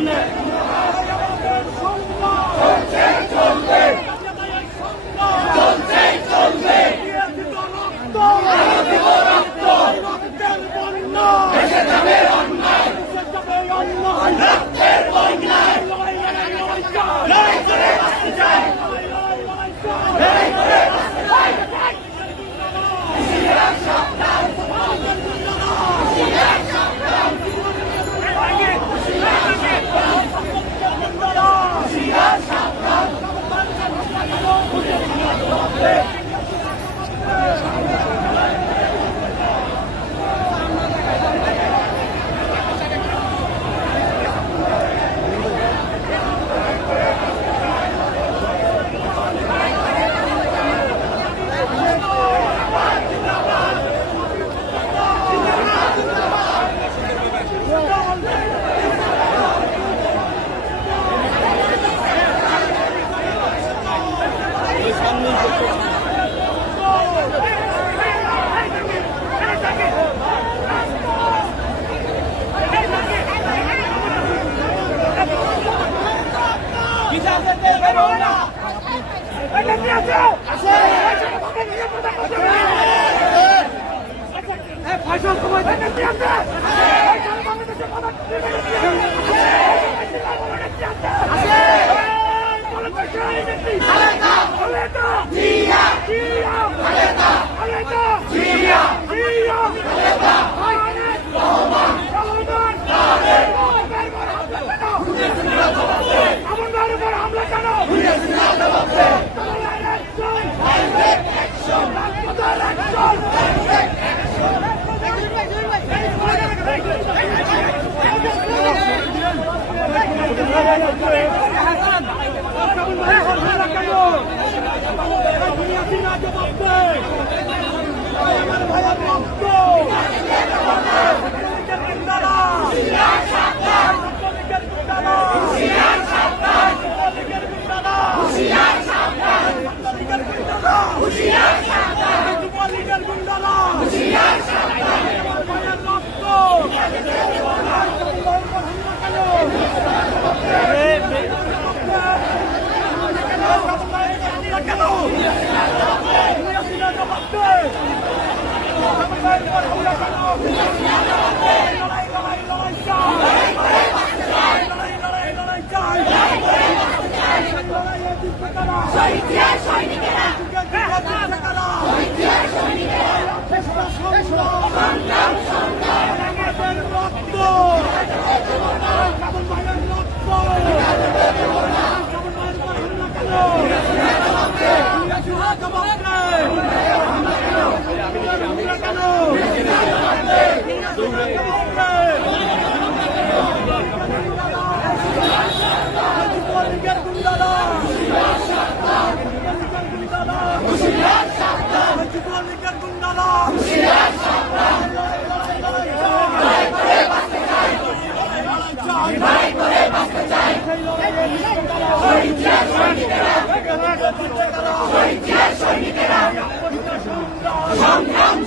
সামনে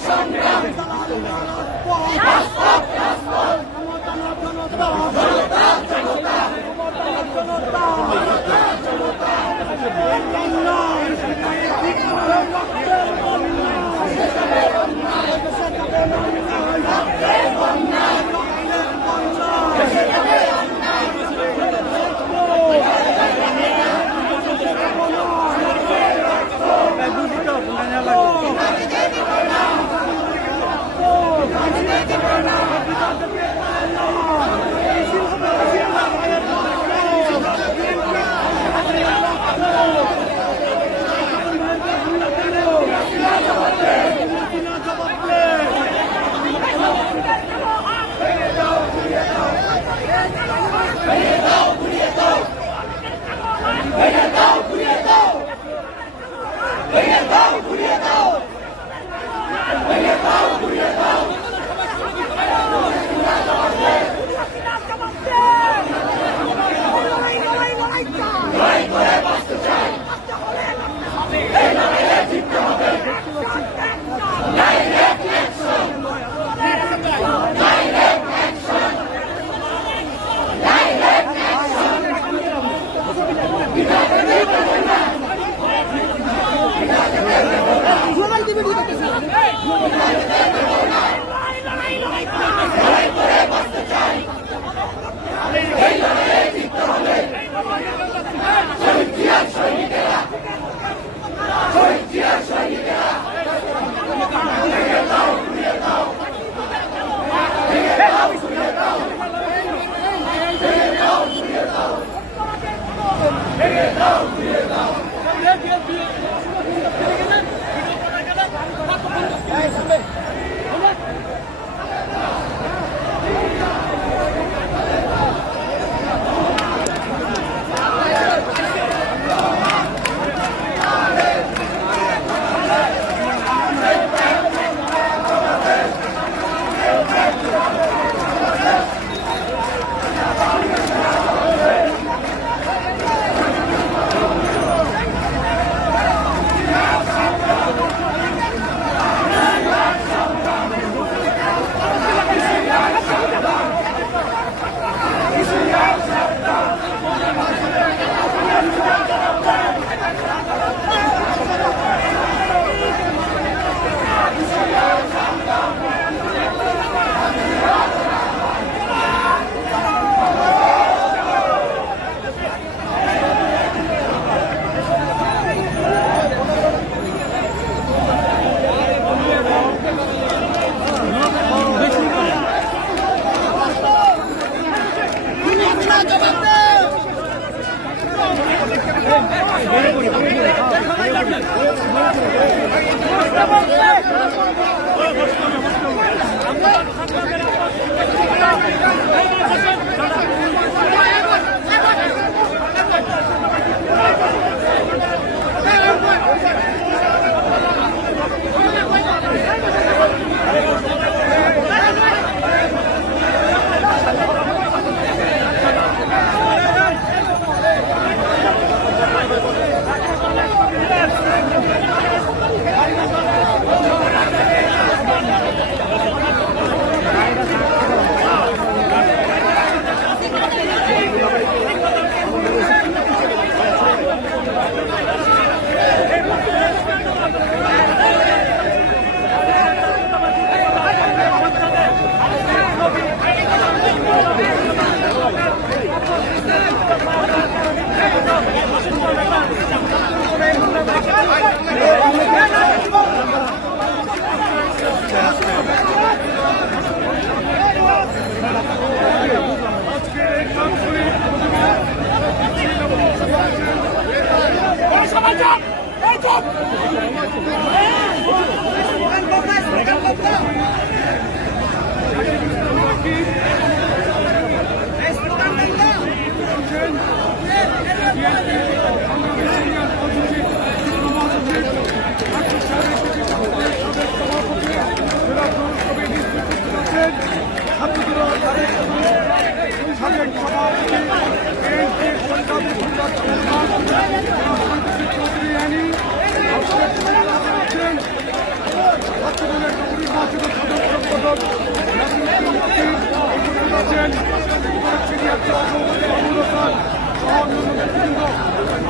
সংগ্রাম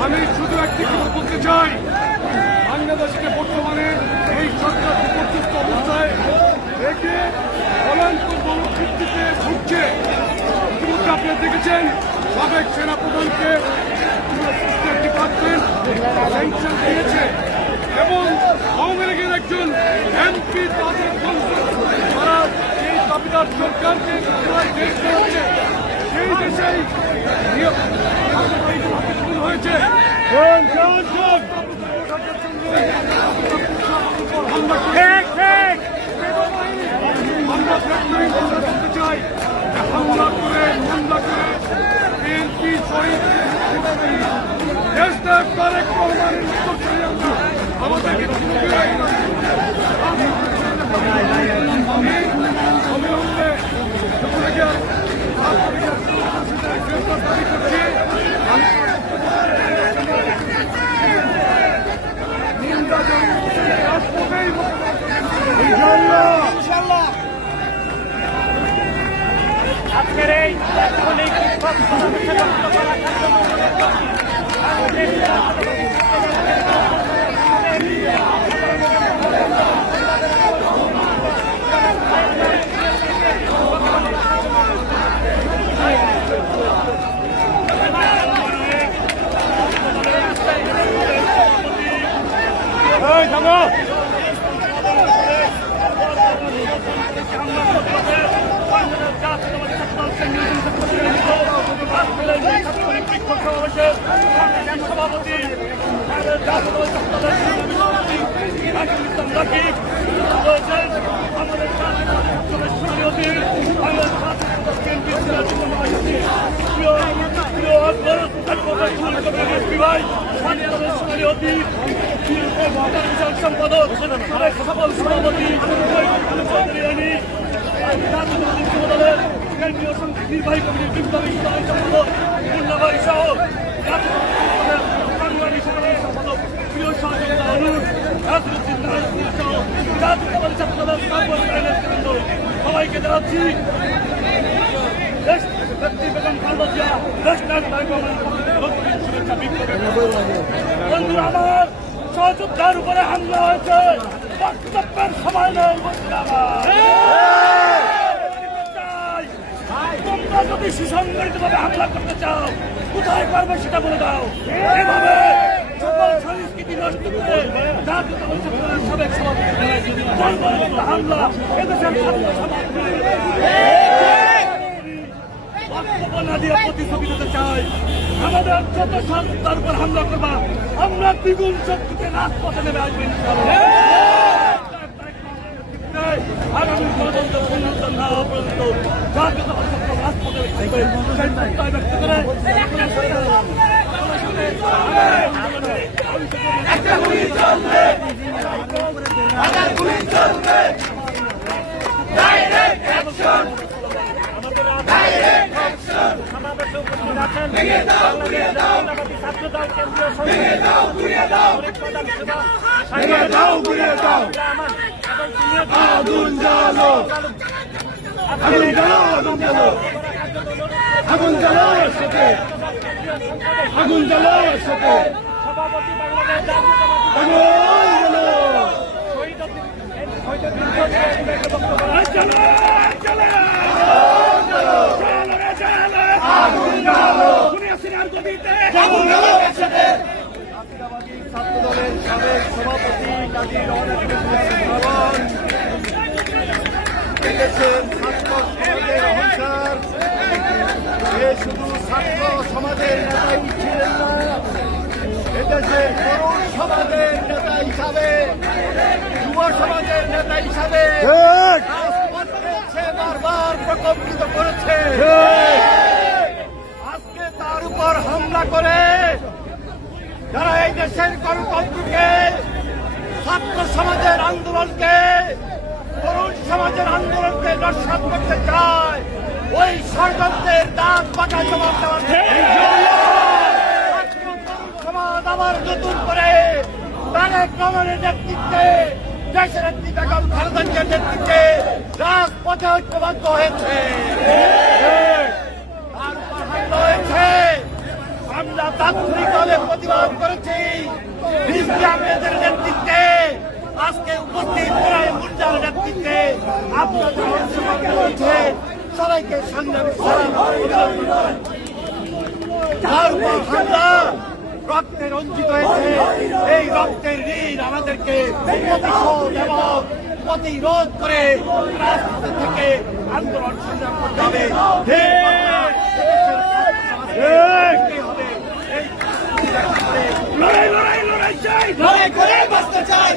আমি শুধু একটি কথা বলতে চাই, বাংলাদেশকে বর্তমানে এই সরকার উপযুক্ত অবস্থায় রেখে ভয়ঙ্কর মনোবৃত্তিতে ভুগছে। ইতিমধ্যে আপনারা দেখেছেন সাবেক সেনাপ্রধানকে ডিপার্টমেন্ট স্যাংশন দিয়েছে এবং আওয়ামী লীগের একজন এমপি তাদের তারা এই দাবিদার সরকারকে দেশ করেছে, সেই দেশেই হয়েছে। আমরা বলতে চাই হামলা করে বিএনপি শহীদ দেশটার তারেক রহমানের আমাদেরকে আজকের এই সভাপতি সম্পাদক সকল সভাপতি কেন্দ্রীয় নির্বাহী কমিটির সম্পাদক মুন্নাভাই সহ সম্পাদক প্রিয় সহযোগিতা অনুরোধ সবাইকে জানাচ্ছি বন্ধুরা আমার সহযোদ্ধার উপরে হামলা হয়েছে, বক্তব্যের সময় নেই। তোমরা যদি সুসংগঠিত ভাবে হামলা করতে চাও কোথায় পারবে সেটা বলে দাও। এভাবে সকল সংস্কৃতি নষ্ট করে সাবেক সভাপতি হামলা এদেশের ছাত্র সমাজ বক্তব্য না দিয়ে প্রতিশ্রুতি দিতে চাই। আমাদের যত সরকার উপর হামলা করবা আমরা দ্বিগুণ শক্তিতে রাজপথে নেমে আসবেন। আগামী পর্যন্ত পরিণত না হওয়া পর্যন্ত জাতীয় রাজপথে ব্যক্ত করে আগুন জ্বালো, আগুন জ্বালো, আগুন জ্বালো, আগুন জ্বালো সাথে, আগুন জ্বালো সাথে, আগুন জ্বালো, ছাত্রদলের সাবেক সভাপতি কাজী রহমান দেখেছেন ছাত্র সমাজের অহিংসার। এ শুধু ছাত্র সমাজের নেতাই ছিলেন না, এদেশে তরুণ সমাজের নেতা হিসাবে, যুব সমাজের নেতা হিসাবে রাজপথকে সে বারবার প্রকম্পিত করেছে। আজকে তার উপর হামলা করে যারা এই দেশের গণতন্ত্রকে, ছাত্র সমাজের আন্দোলনকে, তরুণ সমাজের আন্দোলনকে নস্যাৎ করতে চায়, ওই ষড়যন্ত্রের দাঁত পাকা জবাব দেওয়ার সমাজ আবার নতুন করে তারেক রহমানের নেতৃত্বে, দেশের একটি বেগম খালেদা জিয়ার নেতৃত্বে রাজপথে ঐক্যবদ্ধ হয়েছে। তার উপর হামলা হয়েছে, আমরা তাৎক্ষণিকভাবে প্রতিবাদ করেছি। রিজভী আহমেদের নেতৃত্বে, আজকে উপস্থিত প্রায় মুন্ডার নেতৃত্বে আপনাদের অংশগ্রহণ করেছে, সবাইকে সংগ্রামী সালাম। তার উপর হামলা রক্তে রঞ্জিত হয়েছে। এই রক্তের ঋণ আমাদেরকে প্রতিশোধ এবং প্রতিরোধ করে রাজপথ থেকে আন্দোলন সংগ্রাম করতে হবে। লড়াই লড়াই লড়াই চাই, লড়াই করে বাঁচতে চাই,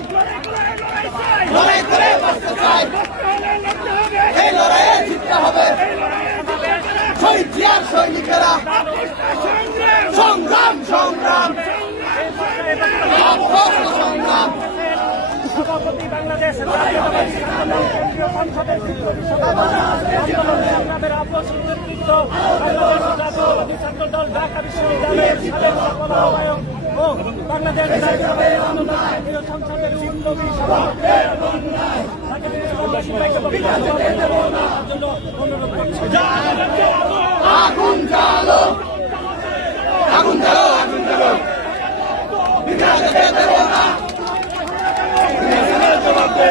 লড়াই করে বাঁচতে চাই। এই লড়াইয়ে জিততে হবে। শহীদ জিয়ার সৈনিকেরা সংগ্রাম সংগ্রাম সংগ্রাম। সভাপতি বাংলাদেশ জাতীয়তাবাদী আন্দোলন কেন্দ্রীয় সংসদের সংগ্রামের আব্বাসী নেতৃত্ব, বাংলাদেশ জাতীয়তাবাদী ছাত্র দল ঢাকা বিশ্ববিদ্যালয়ের সাবেক সকল আহ্বায়ক ও বাংলাদেশ জাতীয়তাবাদী আন্দোলন কেন্দ্রীয় সংসদের উদ্যোগী সভাপতি আগুন জ্বালো, আগুন জ্বালো, আগুন জ্বালো, বিঘাতে দেব না, জবাব দে।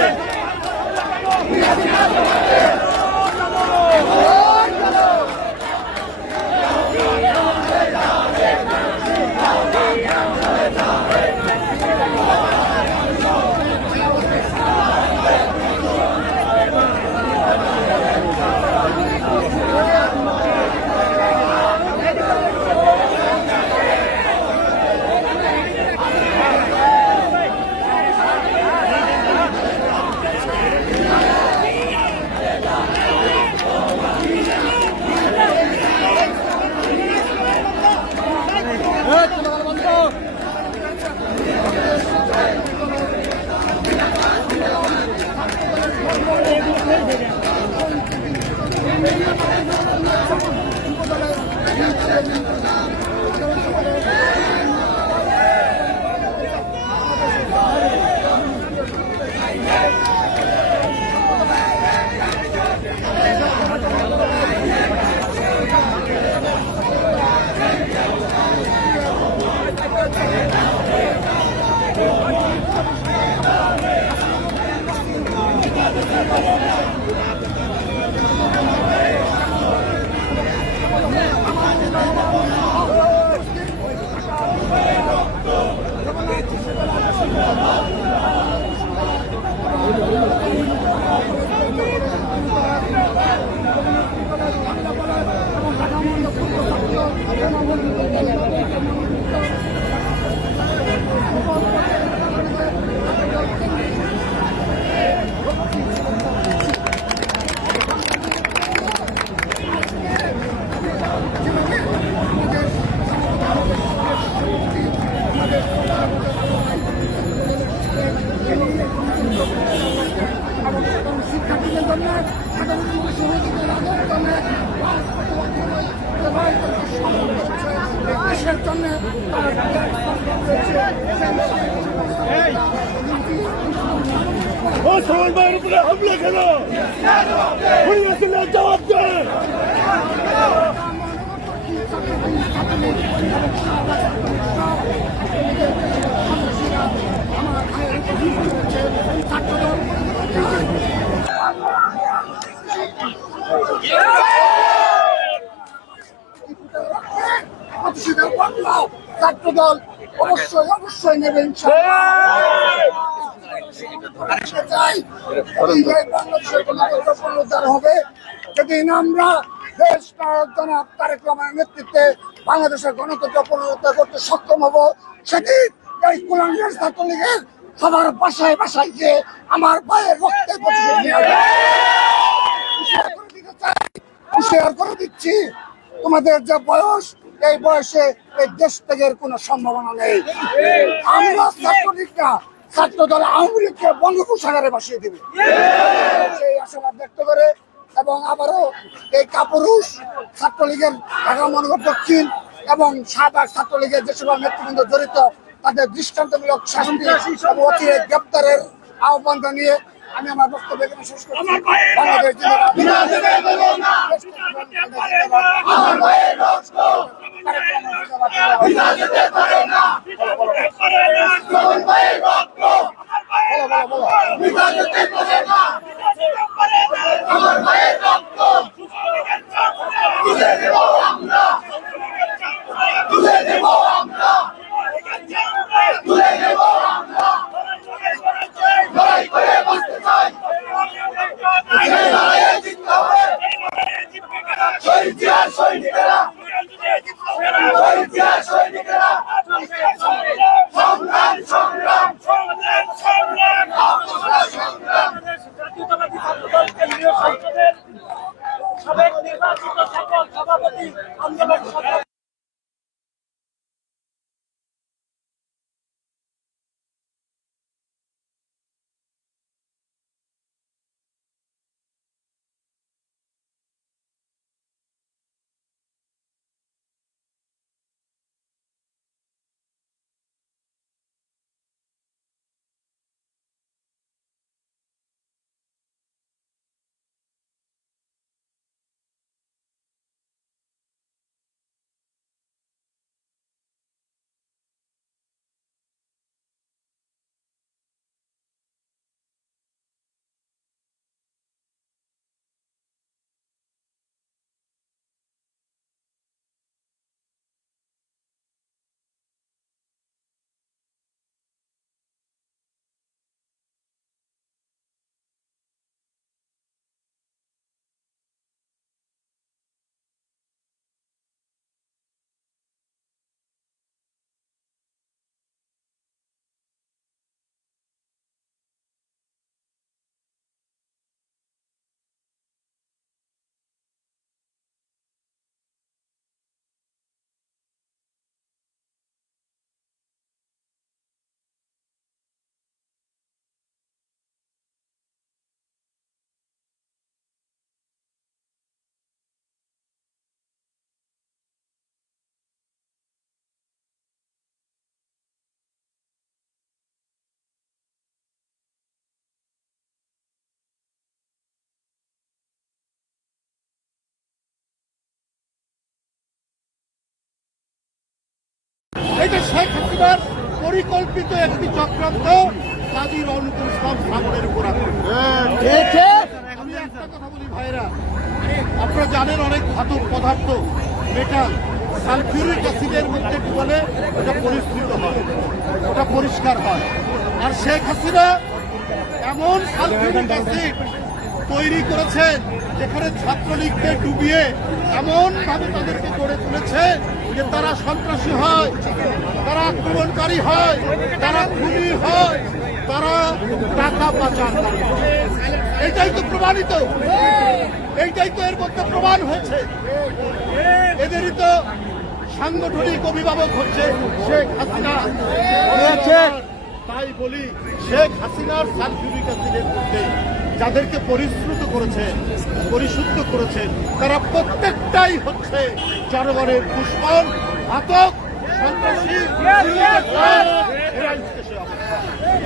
দেশের জন্য ও সরল ভাইয়ের উপরে হামলা কেন? জবাব দে। ছাত্রদল অবশ্যই অবশ্যই নেবেন। চাই বাংলাদেশের গণতন্ত্র পুনরুদ্ধার হবে যেদিন আমরা দেশ নায়ক জনাব তারেক রহমানের নেতৃত্বে বাংলাদেশের গণতন্ত্র পুনরুদ্ধার করতে সক্ষম হব, সেদিন এই কুলাঙ্গের ছাত্রলীগের সবার বাসায় বাসায় গিয়ে আমার ভাইয়ের রক্তের প্রতিশোধ নিয়ে আসবে। শেয়ার করে দিচ্ছি, তোমাদের যে বয়স, এই বয়সে এই দেশ ত্যাগের কোনো সম্ভাবনা নেই। আমরা ছাত্রলীগরা ছাত্র দল আওয়ামী লীগকে বঙ্গোপসাগরে ভাসিয়ে দিবে সেই আশাবাদ ব্যক্ত করে, এবং আবারও এই কাপুরুষ ছাত্রলীগের ঢাকা মহানগর দক্ষিণ এবং শাহবাগ ছাত্রলীগের যে সকল নেতৃবৃন্দ জড়িত তাদের দৃষ্টান্তমূলক শাস্তি এবং অচিরে গ্রেপ্তারের আহ্বান জানিয়ে আমি আমার বক্তব্য এখানে শেষ করছি। বাংলাদেশ সাবেক নির্বাচিত সকল সভাপতি আন্দোলন এটা শেখ হাসিনার পরিকল্পিত একটি চক্রান্ত কাজী রওনকুল ইসলাম সাগরের উপর আক্রমণ। আমি একটা কথা বলি ভাইরা, আপনারা জানেন অনেক ধাতব পদার্থ মেটাল সালফিউরিক অ্যাসিডের মধ্যে ঢুকলে ওটা পরিস্কৃত হয়, ওটা পরিষ্কার হয়। আর শেখ হাসিনা এমন সালফিউরিক অ্যাসিড তৈরি করেছেন যেখানে ছাত্রলীগকে ডুবিয়ে এমন ভাবে তাদেরকে গড়ে তুলেছে যে তারা সন্ত্রাসী হয়, তারা আক্রমণকারী হয়, তারা খুনি হয়, তারা টাকা পাচারকারী হয়। এইটাই তো প্রমাণিত, এইটাই তো এর মধ্যে প্রমাণ হয়েছে। এদেরই তো সাংগঠনিক অভিভাবক হচ্ছে শেখ হাসিনা। তাই বলি, শেখ হাসিনার সালফিউরিক অ্যাসিডের মধ্যে যাদেরকে পরিশ্রুত করেছেন, পরিশুদ্ধ করেছেন, তারা প্রত্যেকটাই হচ্ছে জনগণের দুশমন, ঘাতক, সন্ত্রাসী।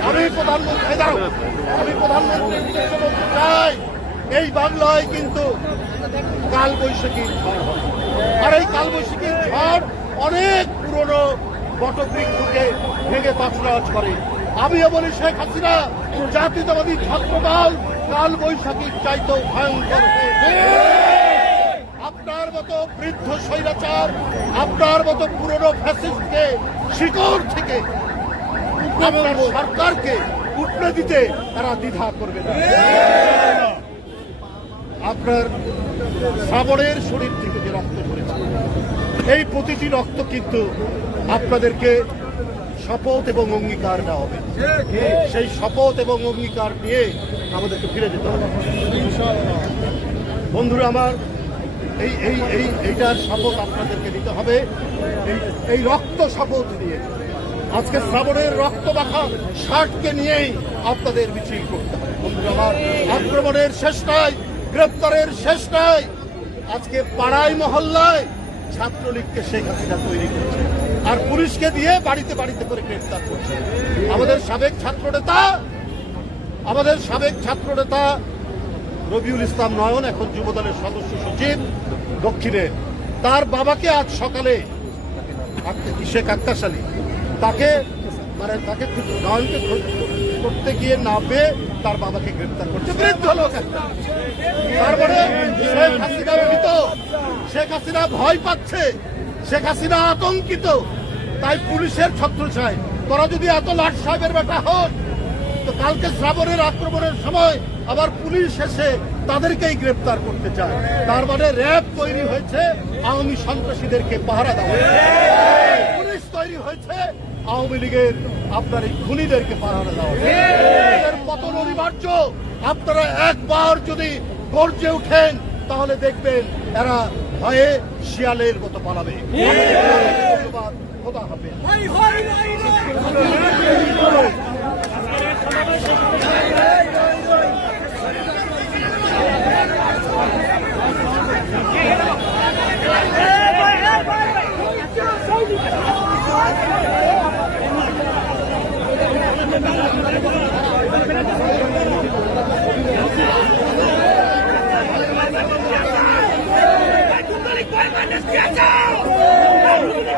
আমি প্রধানমন্ত্রীর উদ্দেশ্যে বলতে চাই, এই বাংলায় কিন্তু কালবৈশাখীর ঝড় হবে। আর এই কালবৈশাখীর ঝড় অনেক পুরনো বটবৃক্ষকে ভেঙে তছনছ করে। আমিও বলি, শেখ হাসিনা জাতীয়তাবাদী ছাত্রদল কাল বৈশাখীর চাইতেও ভয়ঙ্কর হয়েছে। আপনার মতো বৃদ্ধ স্বৈরাচার, আপনার মতো পুরনো ফ্যাসিস্টকে শিকড় থেকে আপনার সরকারকে উঠলে দিতে তারা দ্বিধা করবে না। আপনার শ্রাবণের শরীর থেকে যে রক্ত ঝরেছে, এই প্রতিটি রক্ত কিন্তু আপনাদেরকে শপথ এবং অঙ্গীকার দেওয়া হবে। সেই শপথ এবং অঙ্গীকার নিয়ে আমাদেরকে ফিরে যেতে হবে। বন্ধুরা আমার, এইটার শপথ আপনাদেরকে নিতে হবে, এই রক্ত শপথ নিয়ে। আজকে শ্রাবণের রক্ত মাখা শার্টকে নিয়েই আপনাদের মিছিল করতে হবে। বন্ধুরা আমার, আক্রমণের শেষ নাই, গ্রেপ্তারের শেষ নাই। আজকে পাড়ায় মহল্লায় ছাত্রলীগকে শেখ হাসিনা তৈরি করছে, আর পুলিশকে দিয়ে বাড়িতে বাড়িতে করে গ্রেপ্তার করছে। আমাদের সাবেক ছাত্রনেতা রবিউল ইসলাম নয়ন, এখন যুবদলের সদস্য সচিব দক্ষিণে, তার বাবাকে আজ সকালে শেখ আক্তাস আলী তাকে নয়নকে করতে গিয়ে না পেয়ে তার বাবাকে গ্রেপ্তার করছে। বৃদ্ধ লোক একটা। তারপরে শেখ হাসিনা ভীত, শেখ হাসিনা ভয় পাচ্ছে, শেখ হাসিনা আতঙ্কিত, তাই পুলিশের ছত্রছায়। তোরা যদি এত লাট সাহেবের বেটা হন, তো কালকে শ্রাবণের আক্রমণের সময় আবার পুলিশ এসে তাদেরকেই গ্রেপ্তার করতে চায়। তার মানে র্যাব তৈরি হয়েছে আওয়ামী সন্ত্রাসীদেরকে পাহারা দেওয়া, পুলিশ তৈরি হয়েছে আওয়ামী লীগের আপনার এই খুনিদেরকে পাহারা দেওয়া। এদের পতন অনিবার্য। আপনারা একবার যদি গর্জে উঠেন তাহলে দেখবেন এরা ভয়ে শিয়ালের মতো পালাবে। ধন্যবাদ, খোদা হাফেজ। Get out!